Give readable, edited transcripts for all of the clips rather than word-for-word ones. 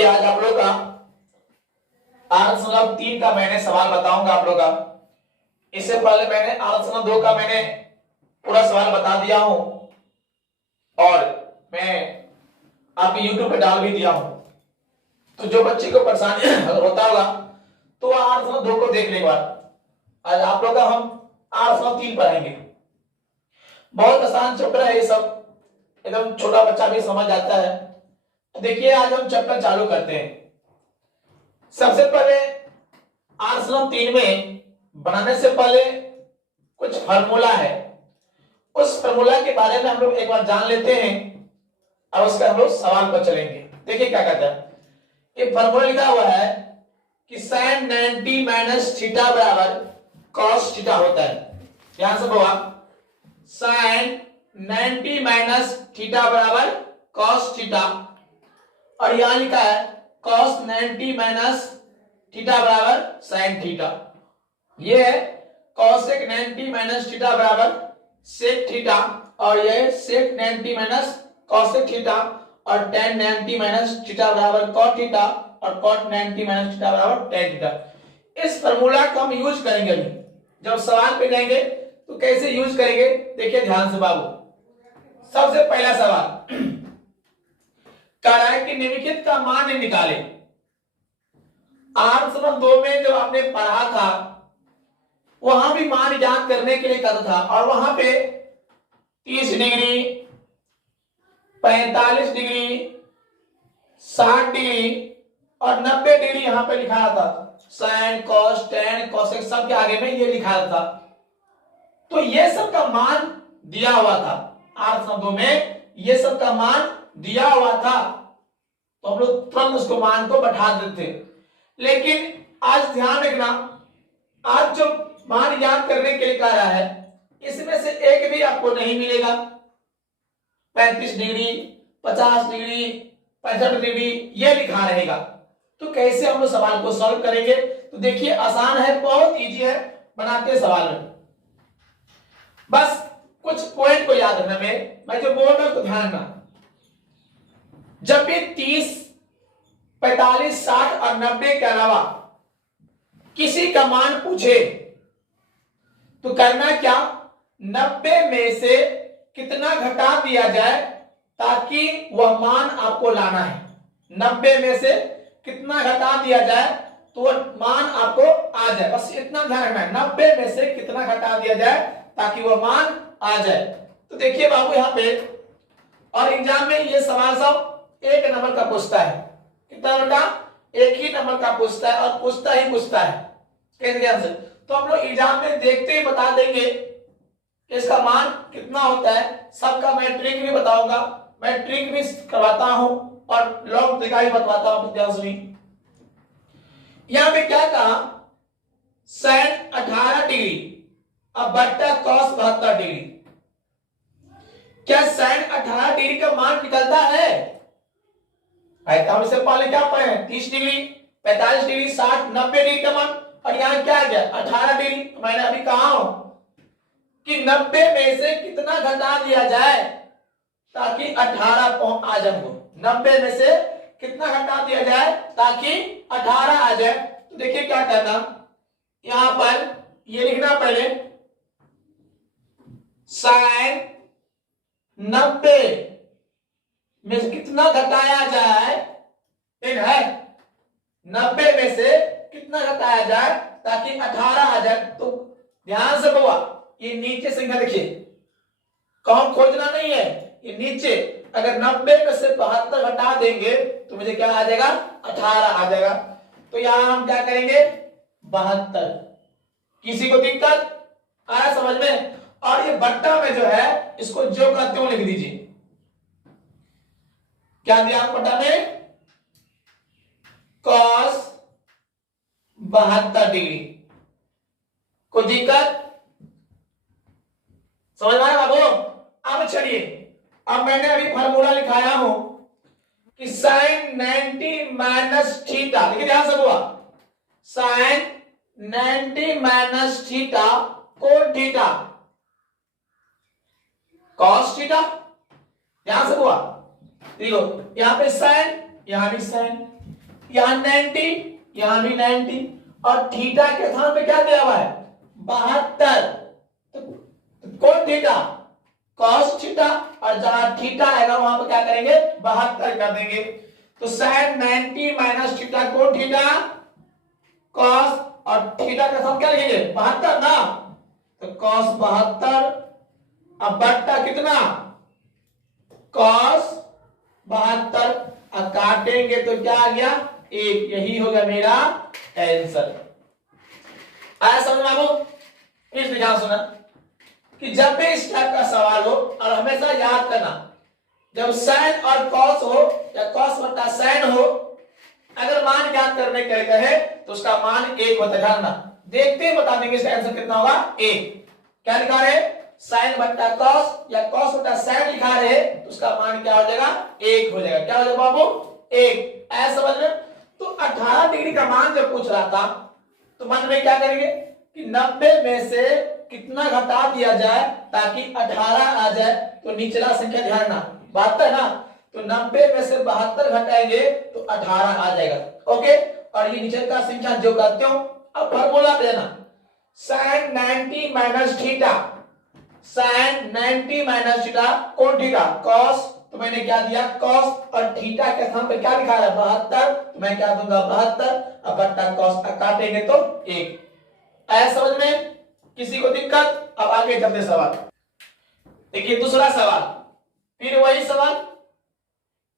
देखिए आज आप लोग का 8/3 का मैंने सवाल बताऊंगा आप लोग का। इससे पहले मैंने 8/2 का मैंने पूरा सवाल बता दिया हूं और मैं आपके YouTube पे डाल भी दिया हूं। तो जो बच्चे को परेशानी होता होगा तो 8/2 को देखने के बाद आज आप लोग का हम 8/3 पढ़ेंगे। बहुत आसान चैप्टर है ये सब, एकदम छोटा बच्चा भी समझ जाता है। तो देखिए आज हम चैप्टर चालू करते हैं। सबसे पहले 8/3 में बनाने से पहले कुछ फार्मूला है, उस फार्मूला के बारे में हम लोग एक बार जान लेते हैं और उसका हम लोग सवाल पर चलेंगे। देखिए क्या कहता है, ये फार्मूला लिखा हुआ है कि sin 90 माइनस थीटा बराबर cos थीटा होता है। ध्यान से बोला, sin 90 माइनस थीटा बराबर cos थीटा, और यहां लिखा है cos 90 माइनस थीटा बराबर sin थीटा। ये है cosec 90 माइनस थीटा बराबर sec थीटा, और ये है sec 90 माइनस cosec थीटा, और tan 90 माइनस थीटा बराबर cot थीटा, और cot 90 माइनस थीटा बराबर tan थीटा। इस फार्मूला को हम यूज करेंगे अभी जब सवाल पे जाएंगे तो कैसे यूज करेंगे देखिए ध्यान से बाबू। सबसे पहला सवाल कह रहा है कि निम्नलिखित का मान निकाले। 8/2 में जब आपने पढ़ा था वहां भी मान ज्ञात करने के लिए कहा था, और वहां पे 30 डिग्री, 45 डिग्री, 60 डिग्री और 90 डिग्री यहां पे लिखा था। sin, cos, tan, cosec सब के आगे में ये लिखा था। तो ये सब का मान दिया हुआ था 8/2 में, ये सब का मान दिया हुआ था तो हम लोग तुरंत उसको मान को बैठा देते। लेकिन आज ध्यान रखना, आज जो मान ज्ञात करने के लिए कह रहा है इसमें से एक भी आपको नहीं मिलेगा। 35 डिग्री, 50 डिग्री, 65 डिग्री ये लिखा रहेगा। तो कैसे हम लोग सवाल को सॉल्व करेंगे? तो देखिए आसान है, बहुत इजी है, बनाते सवाल में। बस कुछ पॉइंट को याद रखना, मैं जो बोल रहा हूं तो ध्यान रखना। जब भी 30, 45, 60 और 90 के अलावा किसी का मान पूछे तो करना क्या, 90 में से कितना घटा दिया जाए ताकि वह मान आपको लाना है। 90 में से कितना घटा दिया जाए तो वह मान आपको आ जाए, बस इतना ध्यान रखना है। 90 में से कितना घटा दिया जाए ताकि वह मान आ जाए। तो देखिए बाबू यहाँ पे, और एग्जाम में ये सवाल सब 1 नंबर का पूछता है। कितना नंबर का? 1 ही नंबर का पूछता है, और पूछता ही पूछता है। ध्यान से तो हम लोग एग्जाम में देखते ही बता देंगे कि इसका मान कितना होता है। सबका मैं ट्रिक भी बताऊंगा, मैं ट्रिक भी करवाता हूं और लॉग तरीका भी बतवाता हूं। ध्यान सुनिए, यहां पे क्या कहा, sin 18 डिग्री अब बट्टा cos 72 डिग्री। क्या sin 18 डिग्री का मान निकलता है? हम इससे पहले क्या पढ़े, 30 डिग्री, 45 डिग्री, 60, 90 डिग्री का मान, और यहाँ क्या आ गया 18 डिग्री। तो मैंने अभी कहा हूं कि 90 में से कितना घटा दिया जाए ताकि 18 आ जाए। 90 में से कितना घटा दिया जाए ताकि 18 आ जाए। तो देखिए क्या करना, यहां पर ये लिखना पहले, sin 90 में से कितना घटाया जाए, एक है 90 में से कितना घटाया जाए ताकि 18 आ जाए। तो ध्यान से बुआ, ये नीचे संख्या लिखिए, कौन खोजना नहीं है, ये नीचे। अगर 90 में से 72 घटा देंगे तो मुझे क्या आ जाएगा, 18 आ जाएगा। तो यहां हम क्या करेंगे, 72। किसी को दिक्कत आया समझ में? और ये बट्टा में जो है इसको जो का त्यों लिख दीजिए। क्या दिया बट्टा में, cos 72 डिग्री। कोई दिक्कत समझ में आया बाबू? अब चलिए, अब मैंने अभी फार्मूला लिखाया हूं कि sin 90 माइनस थीटा, देखिए ध्यान से हुआ, sin 90 माइनस थीटा कोण थीटा cos थीटा। ध्यान से हुआ, देखो यहां पे sin, यहां भी sin, यहाँ 90, यहाँ भी 90, और थीटा के स्थान पे क्या दिया हुआ है 72। तो कौन थीटा कॉस थीटा, और जहां थीटा आएगा वहां पर क्या करेंगे 72 कर देंगे। तो sin 90 माइनस थीटा कौन थीटा कॉस, और थीटा का स्थान क्या लिखेंगे 72 ना, तो कॉस 72, अब बट्टा कितना कॉस 72, अब काटेंगे तो क्या आ गया 1, यही होगा मेरा आंसर। आया समझ में आपको? इस ध्यान सुना कि जब भी इस टाइप का सवाल हो, और हमेशा याद करना जब साइन और कॉस हो या कॉस बटा साइन हो, अगर मान ज्ञात करने के लिए कहे तो उसका मान 1 होता है। ध्यान रखना, देखते ही बता देंगे इसका आंसर कितना होगा 1। क्या लिखा रहे साइन बटा कॉस या कॉस बटा साइन लिखा रहे तो उसका मान क्या हो जाएगा 1 हो जाएगा। क्या हो जाएगा बाबू 1। ऐसा समझ में? तो 18 डिग्री का मान जब पूछ रहा था तो मन में क्या करेंगे कि 90 में से कितना घटा दिया जाए ताकि 18 आ जाए, तो निचला संख्या ध्यान ना बात है ना, तो 90 में से 72 घटाएंगे तो 18 आ जाएगा। ओके, और ये नीचे का संख्या जो करते हो अब फॉर्मूला पे देना sin 90 minus theta, sin 90 minus theta कौन थीटा cos, तो मैंने क्या दिया cos, और थीटा के स्थान पे क्या लिखा है 72, तो मैं क्या दूंगा 72, अब बट्टा cos काटेंगे तो 1। ऐसा समझ में? किसी को दिक्कत? अब आगे चलते सवाल। देखिए दूसरा सवाल, फिर वही सवाल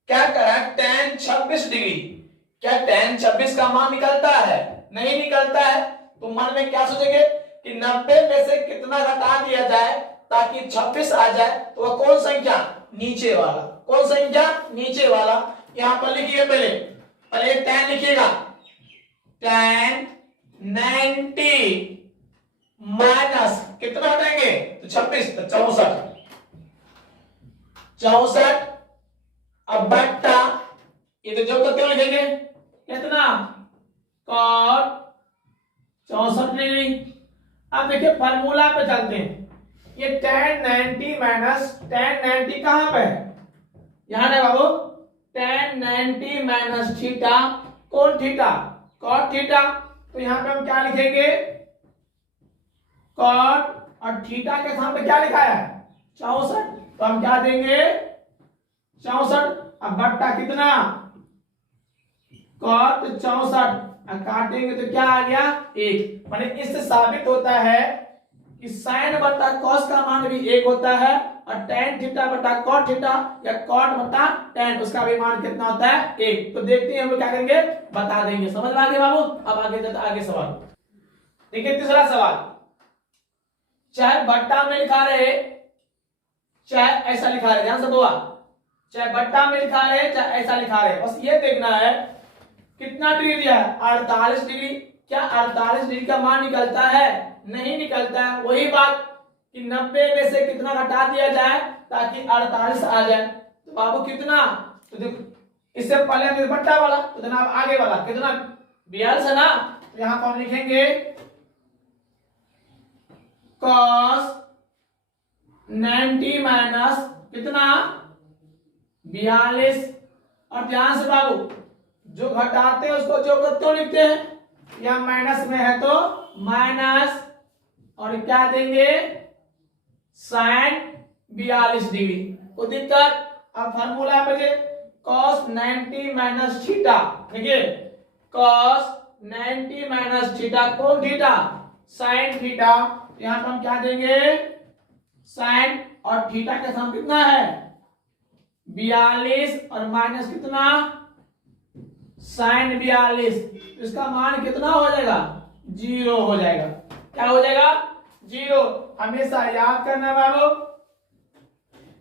क्या करा tan 26 डिग्री, क्या tan 26 का मान निकलता है? नहीं निकलता है। तो मन में क्या सोचेंगे कि 90 में से कितना घटा दिया जाए ताकि 26 आ जाए, तो वह कौन संख्या नीचे वाला, कौन संख्या नीचे वाला। यहां पर लिखिए, पहले tan लिखिएगा, tan 90 माइनस कितना हटाएंगे तो 26, तो 64, अब बट्टा ये तो जो क्यों लिखेंगे कितना cot 64 डिग्री। अब देखिए फार्मूला पे चलते हैं, ये tan 90 माइनस tan 90 कहां पे है यहां है बाबू, tan 90 माइनस थीटा कौन थीटा cot थीटा, तो यहां पे हम क्या लिखेंगे cot, और थीटा के स्थान पे क्या लिखा है 64, तो हम क्या देंगे 64, अब बट्टा कितना cot 64, काटेंगे तो क्या आ गया 1। माने इससे साबित होता है कि sin बटा cos का मान भी 1 होता है, और tan थीटा बटा cot थीटा या cot बटा tan उसका भी मान कितना होता है 1। तो देखते हैं हम लोग क्या करेंगे बता देंगे। समझ में आ गया बाबू? अब आगे चलते आगे सवाल देखिए। तीसरा सवाल, चाहे बट्टा में लिखा रहे चाहे ऐसा लिखा रहे, ध्यान से बुआ, चाहे बट्टा में लिखा रहे चाहे ऐसा लिखा रहे, बस ये देखना है कितना डिग्री दिया है 48 डिग्री। क्या 48 डिग्री का मान निकलता है? नहीं निकलता है। वही बात कि 90 में से कितना घटा दिया जाए ताकि 48 आ जाए, तो बाबू कितना, तो देखो इससे पहले हम बट्टा वाला, तो जनाब आगे वाला कितना 42 है ना, तो यहां पर हम लिखेंगे cos 90 माइनस कितना 42, और ध्यान से बाबू जो घटाते हैं उसको जो क्यों लिखते हैं, या माइनस में है तो माइनस, और क्या देंगे sin 42 डिग्री। कोई दिक्कत? अब फार्मूला पे cos 90 माइनस थीटा, देखिए cos 90 माइनस थीटा कौन थीटा sin थीटा, यहां पर हम क्या देंगे sin, और थीटा का सम कितना है 42, और माइनस कितना sin 42, इसका मान कितना हो जाएगा 0 हो जाएगा। क्या हो जाएगा 0। हमेशा याद करना बाबू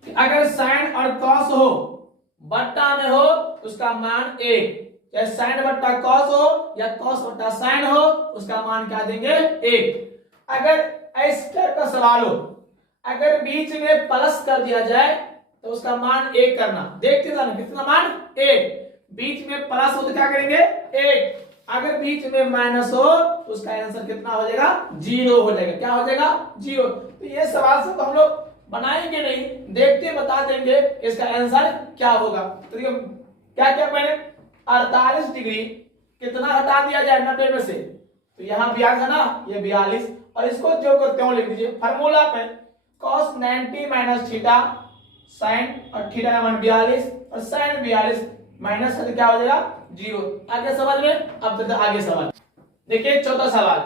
कि अगर sin और cos हो बट्टा में हो उसका मान 1, चाहे sin बट्टा cos हो या cos बट्टा sin हो उसका मान क्या देंगे 1। अगर इस टाइप का सवाल हो, अगर बीच में प्लस कर दिया जाए तो उसका मान 1 करना, देखते जाना कितना मान 1, बीच में प्लस हो तो क्या करेंगे 1, अगर बीच में माइनस हो तो उसका आंसर कितना हो जाएगा 0 हो जाएगा। क्या हो जाएगा 0। तो ये सवाल से तो हम लोग बनाएंगे नहीं, देखते बता देंगे इसका आंसर क्या होगा। तो क्या क्या मैंने 48 डिग्री कितना हटा दिया जाए 90 में से, तो यहाँ 42 है ना, ये 42, और इसको जो को त्यों लिख दीजिए फार्मूला पे, cos 90 माइनस थीटा साइन, और थीटा का मान 42 और साइन 42 माइनस करके क्या हो जाएगा 0। आगे समझ में? अब तक आगे समझ। देखिए चौथा सवाल,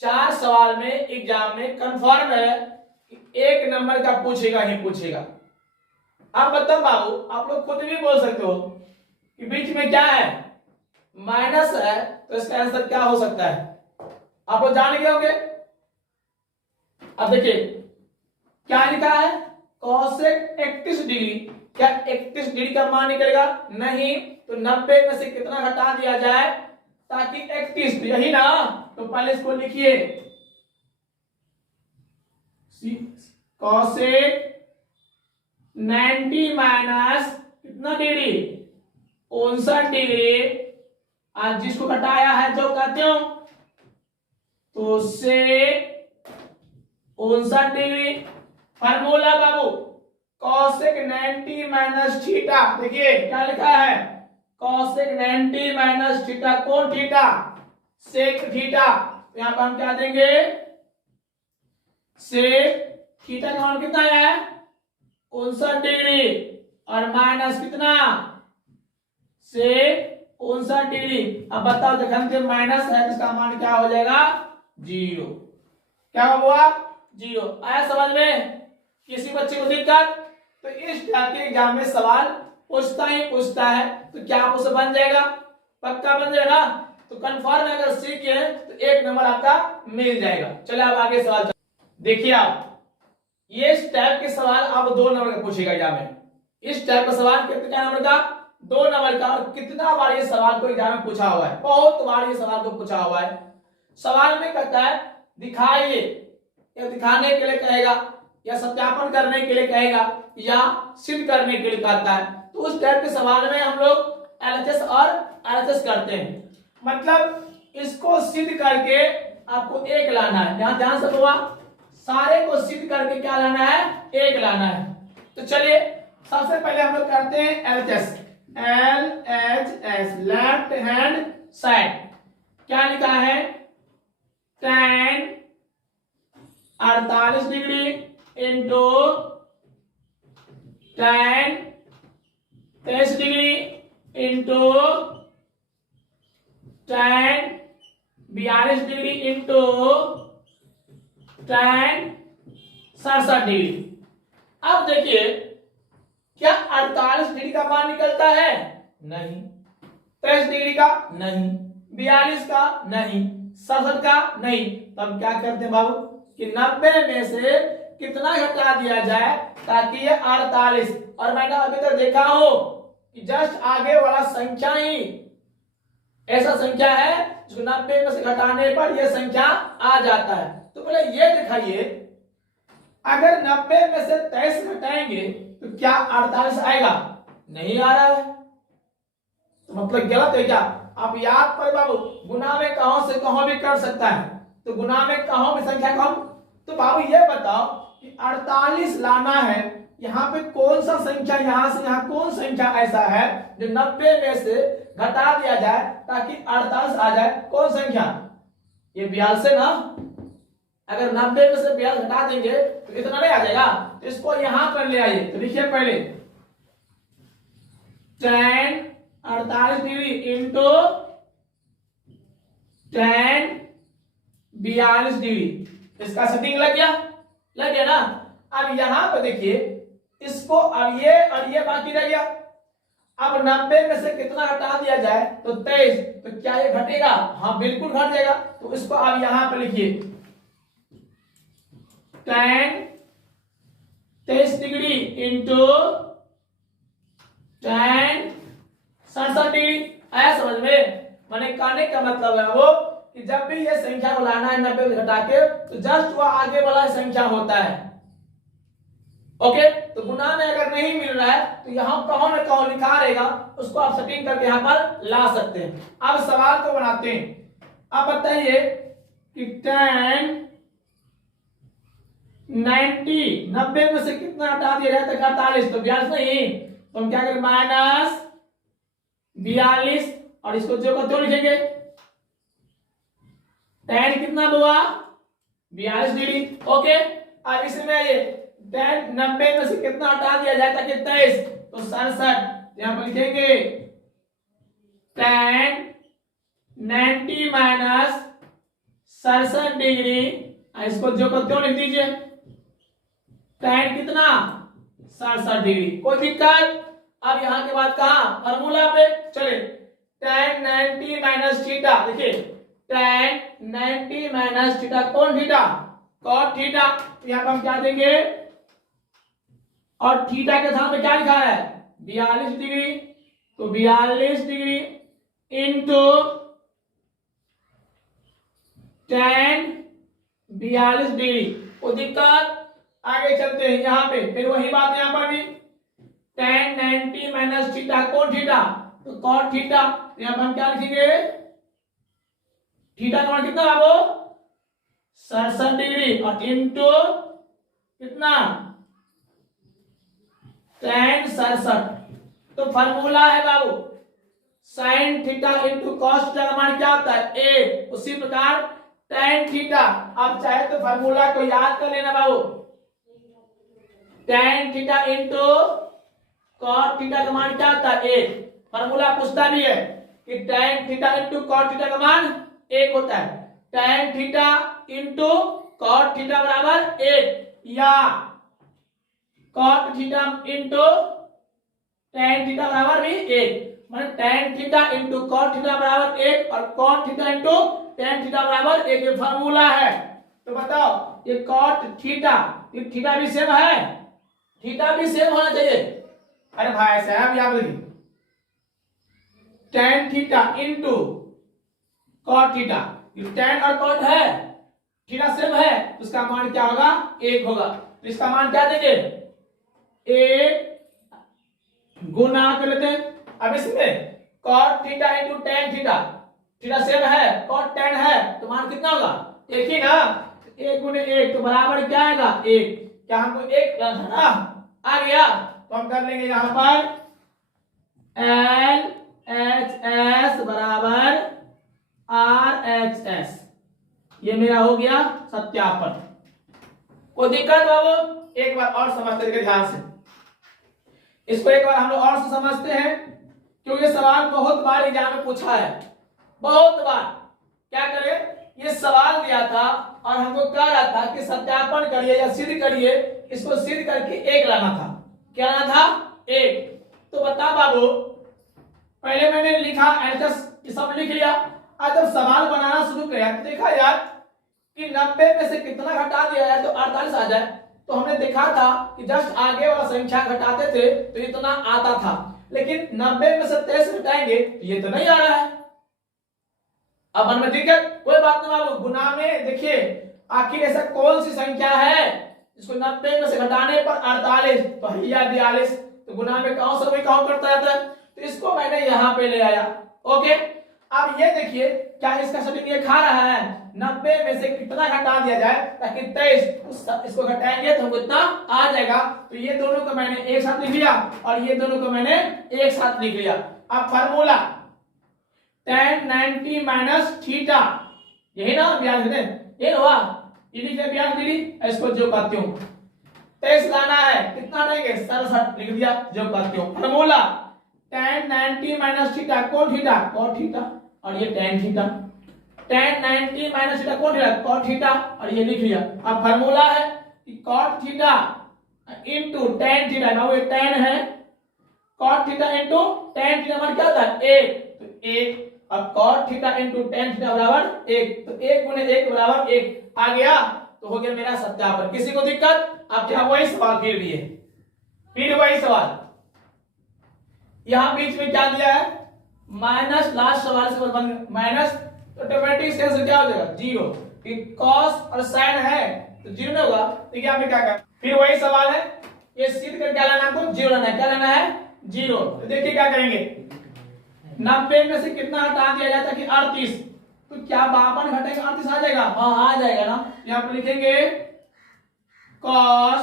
4 सवाल में एग्जाम में कंफर्म है कि 1 नंबर का पूछेगा ही पूछेगा। आप बताओ बाबू, आप लोग खुद भी बोल सकते हो कि बीच में क्या है, माइनस है, तो इसका आंसर क्या हो सकता है, आप लोग जान गए होंगे। अब देखिए क्या लिखा है, कोसेक 31 डिग्री, क्या 31 डिग्री का मान निकलेगा? नहीं, तो 90 में से कितना घटा दिया जाए ताकि 31, तो यही ना, तो पहले इसको लिखिए, कोसेक 90 माइनस कितना डिग्री 59 डिग्री, आज जिसको घटाया है जो कहते हो, तो से 59 डिग्री। फार्मूला बाबू कोसेक 90 माइनस थीटा, देखिए क्या लिखा है, कोसेक 90 माइनस थीटा, कौन थीटा? Sec theta. तो यहां पर हम क्या देंगे, सेक थीटा का मान कितना है 59 डिग्री, और माइनस कितना से 59 डिग्री। अब बताओ जब से माइनस है तो इसका मान क्या हो जाएगा 0। क्या हुआ 0। आया समझ में? किसी बच्चे को दिक्कत? तो इस टाइप के एग्जाम में सवाल पूछता ही पूछता है, तो क्या आप उसे बन जाएगा, पक्का बन जाएगा। तो कंफर्म अगर सीखे तो 1 नंबर आपका मिल जाएगा। चलिए अब आगे सवाल। देखिए आप, ये इस टाइप के सवाल आप 2 नंबर का पूछेगा एग्जाम में। इस टाइप का सवाल कितना नंबर का, 2 नंबर का। और कितना बार ये सवाल को एग्जाम में पूछा हुआ है, बहुत बार ये सवाल को पूछा हुआ है। सवाल में कहता है दिखाइए, या दिखाने के लिए कहेगा, या सत्यापन करने के लिए कहेगा, या सिद्ध करने के लिए कहता है। तो उस टाइप के सवाल में हम लोग एलएचएस और आरएचएस करते हैं। मतलब इसको सिद्ध करके आपको 1 लाना है। यहां ध्यान से हुआ, सारे को सिद्ध करके क्या लाना है 1 लाना है। तो चलिए सबसे पहले हम लोग करते हैं LHS, LHS left hand side. क्या लिखा है, tan 48 degree into tan 23 degree into tan 42 degree into tan 67 degree. अब देखिए क्या 48 डिग्री का मान निकलता है? नहीं। 23 डिग्री का? नहीं। 42 का? नहीं। 67 का? नहीं। तो हम क्या करते हैं बाबू कि 90 में से कितना घटा दिया जाए ताकि ये 48, और मैंने अभी तक देखा हो कि जस्ट आगे वाला संख्या ही ऐसा संख्या है जो 90 में से घटाने पर यह संख्या आ जाता है। तो पहले ये दिखाइए, अगर 90 में से 23 घटाएंगे तो क्या 48 आएगा? नहीं आ रहा है, तो मतलब गलत है क्या? आप याद कर बाबू, गुना में कहों से कहों भी कर सकता है, तो गुना में कहों भी संख्या कहों। तो बाबू ये बताओ कि 48 लाना है, यहाँ पे कौन सा संख्या, यहां से यहां कौन संख्या ऐसा है जो 90 में से घटा दिया जाए ताकि 48 आ जाए? कौन संख्या? ये 42 ना। अगर 90 में से 42 घटा देंगे तो इतना नहीं आ जाएगा, तो इसको यहां पर ले आइए। तो लिखिए पहले tan 48 degree into tan 42 degree, इसका सेटिंग लग गया? लग गया ना। अब यहां पर देखिए इसको, अब ये और ये बाकी रह गया। अब 90 में से कितना हटा दिया जाए तो 23, तो क्या ये घटेगा? हाँ बिल्कुल घट जाएगा। तो इसको अब यहां पर लिखिए tan 23 degree into tan 67 degree. आया समझ में? मैंने कहने का मतलब है वो कि जब भी ये संख्या को लाना है 90 में घटा के, तो जस्ट वह आगे वाला संख्या होता है। ओके, तो गुना में अगर नहीं मिल रहा है तो यहां कहों न कहों लिखा रहेगा, उसको आप सेटिंग करके यहां पर ला सकते हैं। अब सवाल को बनाते हैं। अब बताइए कि tan 90 में से कितना हटा दिया जाए? 48, तो 42 नहीं, तो हम क्या करें माइनस 42 और इसको जो का त्यों लिखेंगे। tan कितना हुआ 42 डिग्री। ओके, अब इसमें ये tan 90 में से कितना हटा दिया जाए ताकि 23, तो 67 यहां पर लिखेंगे tan 90 माइनस 67 डिग्री, इसको जो को त्यों लिख दीजिए। tan कितना 67 डिग्री, कोई दिक्कत। अब यहां के बाद कहा फार्मूला पे चले, tan 90 माइनस थीटा, देखिए tan 90 माइनस थीटा कौन थीटा cot थीटा, यहां पर हम क्या देंगे, और थीटा के साथ में क्या लिखा है 42 डिग्री, तो 42 डिग्री इंटू tan 42 डिग्री, कोई दिक्कत। आगे चलते हैं यहाँ पे, फिर वही बात यहाँ पर भी tan 90 माइनस थीटा कौन थीटा, तो cot थीटा, यहाँ पर हम क्या लिखेंगे, थीटा का मान कितना बाबू 67 डिग्री और इंटू कितना tan 67, तो फार्मूला है बाबू sin theta into cos theta का मान क्या होता है 1। उसी प्रकार tan थीटा, आप चाहे तो फार्मूला को याद कर लेना बाबू, tan theta into cot theta का मान क्या होता है 1। फार्मूला पूछता भी है कि tan theta into cot theta का मान 1 होता है, tan theta into cot theta बराबर 1 या cot theta into tan theta बराबर भी 1, मतलब tan theta into cot theta बराबर 1 और cot theta into tan theta बराबर 1, ये फार्मूला है। तो बताओ ये cot थीटा, ये थीटा भी सेम है, थीटा भी सेम होना चाहिए। अरे भाई साहब यहाँ देखिए tan theta into cot theta, tan और cot है, थीटा सेम है, उसका मान क्या होगा 1 होगा, तो इसका मान क्या देंगे 1 गुना कर लेते हैं। अब इसमें cot theta into tan theta, theta same है cot tan है, तो मान कितना होगा 1 ही ना, 1 गुने 1 तो बराबर क्या आएगा 1, क्या हमको 1 ना आ गया, तो हम कर लेंगे यहां पर LHS बराबर RHS, ये मेरा हो गया सत्यापन। कोई दिक्कत बाबू, एक बार और समझते हैं ध्यान से, इसको एक बार हम लोग और से समझते हैं, क्योंकि ये सवाल बहुत बार एग्जाम में पूछा है, बहुत बार। क्या करें, ये सवाल दिया था और हमको कह रहा था कि सत्यापन करिए या सिद्ध करिए, इसको सिद्ध करके 1 लाना था, क्या लाना था 1। तो बता बाबू, पहले मैंने लिखा एचएस सब लिख लिया, आज जब सवाल बनाना शुरू किया तो देखा यार कि 90 में से कितना घटा दिया जाए तो 48 आ जाए, तो हमने देखा था कि जस्ट आगे वाला संख्या घटाते थे तो इतना आता था, लेकिन 90 में से 23 घटाएंगे तो ये तो नहीं आ रहा है। अब मन में दिक्कत, कोई बात नहीं बाबू, गुना में देखिए आखिर ऐसा कौन सी संख्या है इसको 90 में से घटाने पर 48 तो हैया 42, तो गुना में कौन सा कोई काउंट करता रहता है, तो इसको मैंने यहाँ पे ले आया। ओके, अब ये देखिए क्या इसका सटीक ये खा रहा है, 90 में से कितना घटा दिया जाए ताकि 23, इसको घटाएंगे तो हमको इतना आ जाएगा, तो ये दोनों को मैंने एक साथ लिख लिया और ये दोनों को मैंने एक साथ लिख लिया। अब फार्मूला tan 90 माइनस थीटा, यही ना 42 ये हुआ, ये लिख लिया 42 डिग्री, इसको जो कहते हो 23 लाना है, कितना लेंगे 67 लिख दिया जो कहते हो। फार्मूला tan 90 माइनस थीटा कौन थीटा cot थीटा, और ये tan theta, tan 90 minus theta कौन थीटा cot थीटा, और ये लिख लिया। अब फार्मूला है कि cot theta into tan theta, ना वो tan है, cot theta into tan theta मान क्या होता है 1, तो 1, अब cot theta into tan theta बराबर 1, तो 1 गुने 1 बराबर 1 आ गया, तो हो गया मेरा सत्यापन। किसी को दिक्कत? अब क्या वही सवाल फिर भी है, फिर वही सवाल, यहां बीच में क्या दिया है माइनस, लास्ट सवाल से बन माइनस, तो ऑटोमेटिक से क्या हो जाएगा 0, कि cos और sin है तो 0 नहीं होगा, तो क्या हमें क्या करना, फिर वही सवाल है, ये सिद्ध कर क्या लेना हमको 0 लेना है, क्या लेना है 0। तो देखिए क्या करेंगे, 90 में से कितना हटा दिया जाता है कि 38, तो क्या 52 घटेगा 38 आ जाएगा, हाँ आ जाएगा ना, यहाँ पर लिखेंगे cos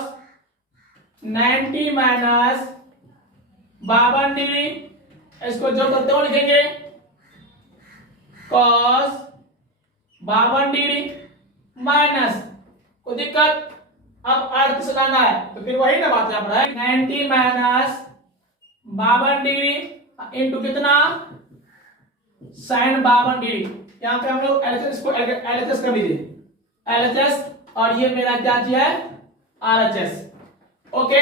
90 माइनस 52 डिग्री इसको जो करते हो लिखेंगे cos 52 डिग्री माइनस, कोई दिक्कत? अब अर्थ से लाना है तो फिर वही ना बात यहाँ पर है, 90 माइनस 52 डिग्री इंटू कितना, sin 52 डिग्री। यहाँ पे हम लोग LHS को LHS कर दीजिए, LHS, और ये मेरा क्या है, RHS। ओके,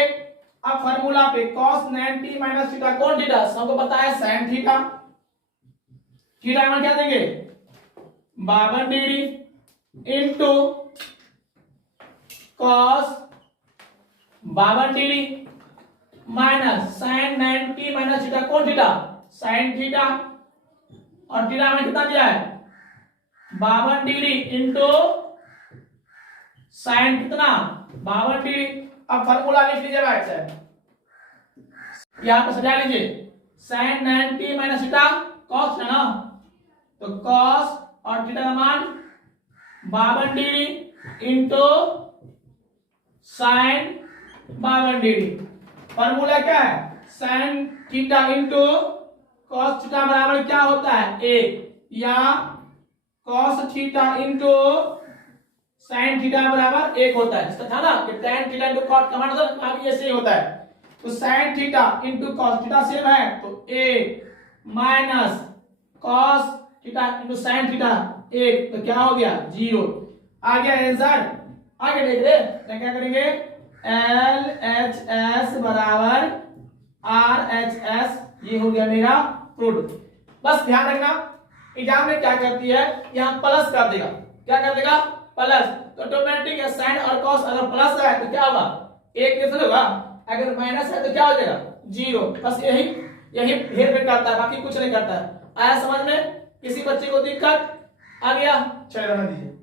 अब फार्मूला पे cos 90 माइनस थीटा कौन थीटा, सबको पता है sin थीटा। थीटा में क्या देंगे 52 degree into cos 52 degree minus sin 90 minus theta कौन थीटा, sin थीटा, और थीटा में कितना दिया है 52 डिग्री इंटू sin कितना 52 डिग्री। अब फार्मूला लिख लीजिए भाई साहब, यहां पर सजा लीजिए, sin 90 माइनस थीटा cos है ना, तो cos और थीटा का मान 52 degree into sin 52 degree. Formula क्या है, sin theta into cos theta बराबर क्या होता है 1, या cos theta into sin theta बराबर 1 होता है। इसका था ना कि tan थीटा इंटू cos का मतलब अब ये से होता है, तो sin theta into cos theta same है, तो 1 minus cos theta into sin theta 1, तो क्या हो गया 0। आ गया आंसर। आगे देख रहे तो क्या करेंगे, LHS बराबर RHS, ये हो गया मेरा प्रूफ। बस ध्यान रखना एग्जाम में क्या करती है, यहाँ प्लस कर देगा, क्या कर देगा प्लस, तो ऑटोमेटिक साइन और कॉस अगर प्लस है तो क्या होगा 1 कैंसिल होगा, अगर माइनस है तो क्या हो जाएगा 0। बस यही हेर फेर करता है, बाकी कुछ नहीं करता है। आया समझ में? किसी बच्चे को दिक्कत आ गया, चलो रहने दीजिए।